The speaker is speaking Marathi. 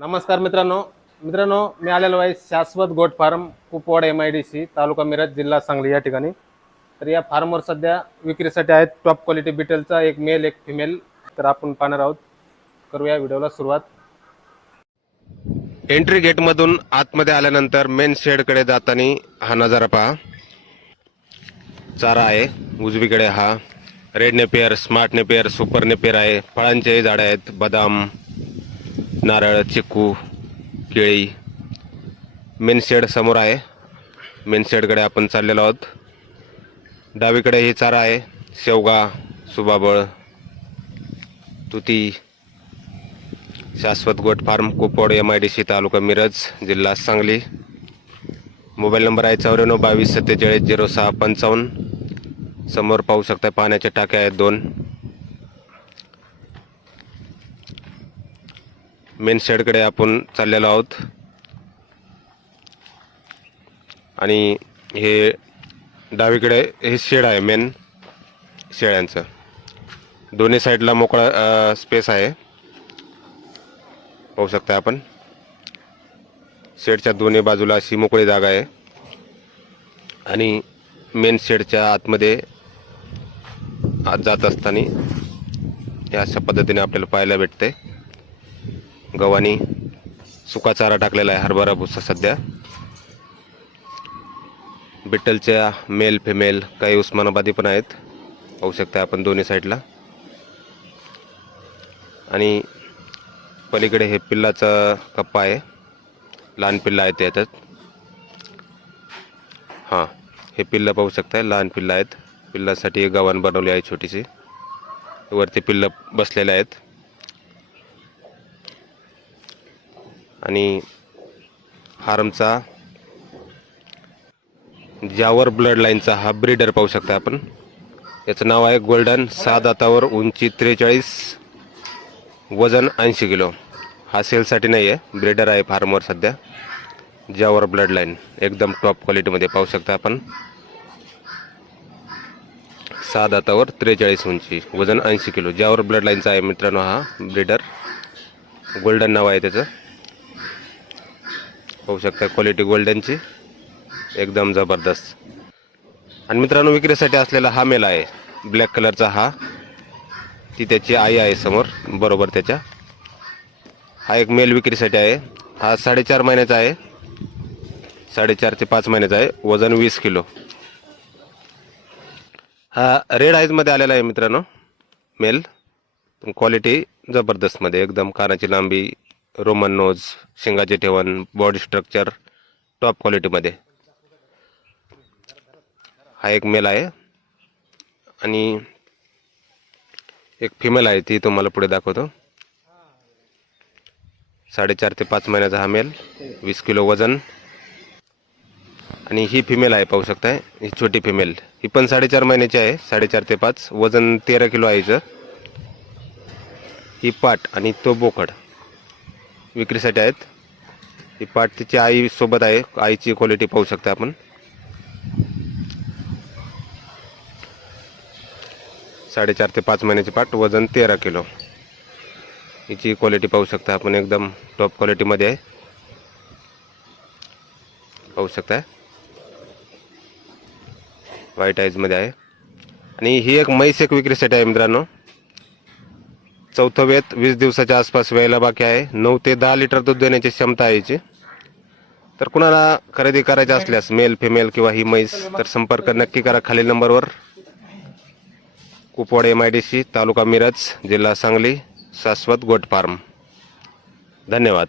नमस्कार मित्रांनो. मित्रांनो मी आलेलो आहे Shashwat goat farm Kupwad M I D C तालुका मिरज जिल्हा सांगली या ठिकाणी. तर या फार्मवर सध्या विक्रीसाठी आहेत टॉप क्वालिटी बिटलचा एक मेल एक फिमेल तर आपण पाहणार आहोत. करूया व्हिडिओला सुरुवात. एंट्री गेटमधून आतमध्ये आल्यानंतर मेन शेडकडे जाताना हा नजारा पहा. चारा आहे उजवीकडे हा. Red napier smart napier super napier आहे. फळांचेही झाडं आहेत बदाम नारळ चिक्कू केळी मेन शेड समोर आहे मेन शेडकडे आपण चाललेलो आहोत. डावीकडे ही चारा आहे. शेवगा सुबाबळ तुती Shashwat goat farm Kupwad M I D C तालुका मिरज जिल्हा सांगली. मोबाईल नंबर आहे चौऱ्याण्णव बावीस सत्तेचाळीस झिरो सहा पंचावन्न. समोर पाहू शकता पाण्याच्या टाक्या आहेत दोन. मेन शेडकडे आपण चाललेलो आहोत. आणि हे डावीकडे हे शेड आहे मेन शेळ्यांचं. दोन्ही साईडला मोकळा स्पेस आहे. पाहू शकता आपण. शेडच्या दोन्ही बाजूला अशी मोकळी जागा आहे. आणि मेन शेडच्या आतमध्ये आत जात असताना या अशा पद्धतीने आपल्याला पाहायला भेटते. गव्हाणी सुका चारा टाकलेला आहे हरभरा भुसा सध्या. बिट्टलच्या मेल फिमेल काही उस्मानाबादी पण आहेत. पाहू शकता आपण दोन्ही साईडला. आणि पलीकडे हे पिल्लाचा कप्पा आहे. लहान पिल्लं आहेत याच्यात. हां हे पिल्लं पाहू शकताय लहान पिल्लं आहेत. पिल्लासाठी गव्हाण बनवली आहे छोटीशी. वरती पिल्लं बसलेले आहेत. आणि फार्मचा जावर ब्लड लाईनचा हा ब्रीडर पाहू शकता आपण. याचं नाव आहे गोल्डन सहा दातावर उंची त्रेचाळीस वजन ऐंशी किलो. हा सेलसाठी नाही आहे ब्रीडर आहे फार्मवर सध्या जावर ब्लड लाईन एकदम टॉप क्वालिटीमध्ये पाहू शकता आपण. सहा दातावर त्रेचाळीस उंची वजन ऐंशी किलो. ज्यावर ब्लड लाईनचा आहे मित्रांनो हा ब्रीडर गोल्डन नाव आहे त्याचं. पाहू शकता क्वालिटी गोल्डनची एकदम जबरदस्त. आणि मित्रांनो विक्रीसाठी असलेला हा मेल आहे. ब्लॅक कलरचा हा. ती त्याची आई आहे समोर. बरोबर त्याच्या. हा एक मेल विक्रीसाठी आहे. हा साडेचार महिन्याचा आहे. साडेचार ते पाच महिन्याचा आहे. वजन वीस किलो. हा रेड आईजमध्ये आलेला आहे मित्रांनो. मेल. क्वालिटी जबरदस्तमध्ये एकदम कानाची लांबी रोमन नोज शिंगाचे ठेवण बॉडी स्ट्रक्चर टॉप क्वालिटीमध्ये हा एक मेल आहे. आणि एक फिमेल आहे ती तुम्हाला पुढे दाखवतो. साडेचार ते पाच महिन्याचा हा मेल वीस किलो वजन. आणि ही फिमेल आहे पाहू शकताय. ही छोटी फिमेल ही पण साडेचार महिन्याची आहे. साडेचार ते पाच वजन तेरा किलो आहे हिचं. ही पाट आणि तो बोकड. विक्रीसाठी आहेत. ही पाट तिची आई सोबत आहे. आईची क्वालिटी पाहू शकता आपण. साडेचार ते पाच महिन्याची पाट वजन तेरा किलो. हिची क्वालिटी पाहू शकता आपण. एकदम टॉप क्वालिटीमध्ये आहे. पाहू शकता. व्हाईट आईजमध्ये आहे. आणि ही एक म्हैस एक विक्रीसाठी आहे मित्रांनो. चौथं वेत वीस दिवसाच्या आसपास व्यायला बाकी आहे. नऊ ते दहा लिटर दूध देण्याची क्षमता आहे याची. तर कुणाला खरेदी करायची असल्यास मेल फिमेल किंवा ही म्हैस तर संपर्क नक्की करा खालील नंबरवर. Kupwad M I D C तालुका मिरज जिल्हा सांगली शाश्वत गोट फार्म. धन्यवाद.